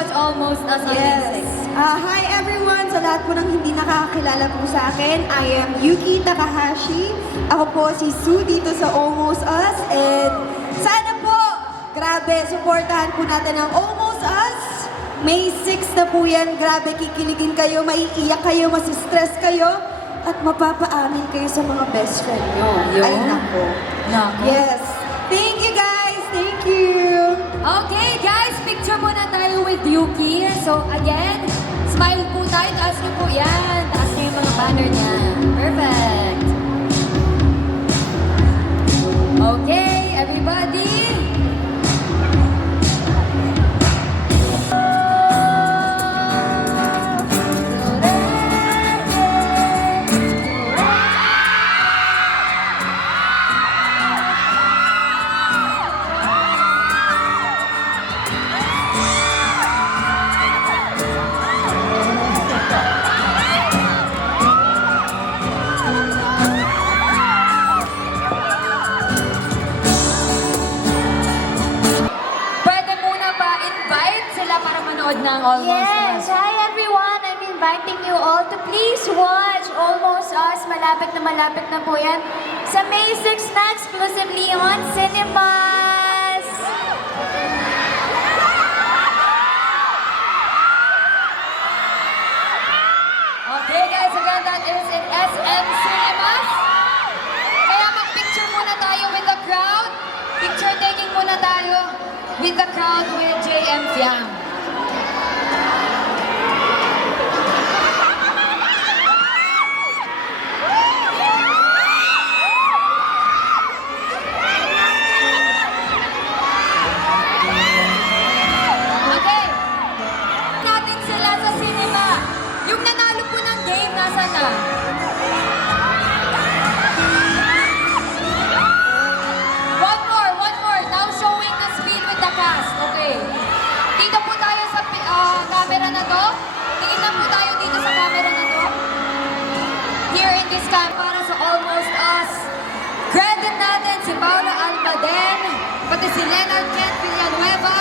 watch Almost Us on Yes. Music. Hi everyone! Sa lahat po ng hindi nakakakilala po sa akin, I am Yuki Takahashi. Ako po si Sue dito sa Almost Us. And sana po, grabe, supportahan po natin ang Almost Us. May 6 na po yan. Grabe, kikiligin kayo, maiiyak kayo, masistress kayo, at mapapaamin kayo sa mga best friend nyo. Yun. Ay, nako. Nako. Yes. Thank you guys! Thank you! Okay, guys, picture muna tayo with Yuki. So, again, smile po tayo. Taas niyo po yan. Taas niyo yung mga banner niya. Perfect. Okay, everybody. Pwede muna ba invite sila para manood ng Almost Yes! Us? Hi everyone! I'm inviting you all to please watch Almost Us. Malapit na po yan. Sa May 6 na exclusively on Cinemas! Okay guys, again, that is in SM Cinemas. Kaya mag-picture muna tayo with the crowd. Picture taking muna tayo with the crowd with JM Fiam. Okay. Natin sila sa cinema. Yung nanalo po ng game, nasa na? One more. Now showing the speed with the cast. Okay. Dito po tayo sa camera na to. Tingin lang po tayo dito sa camera na to. Here in this cam, para sa Almost Us. Credit natin si Paula Almaden, pati si Leonard Kent Villanueva,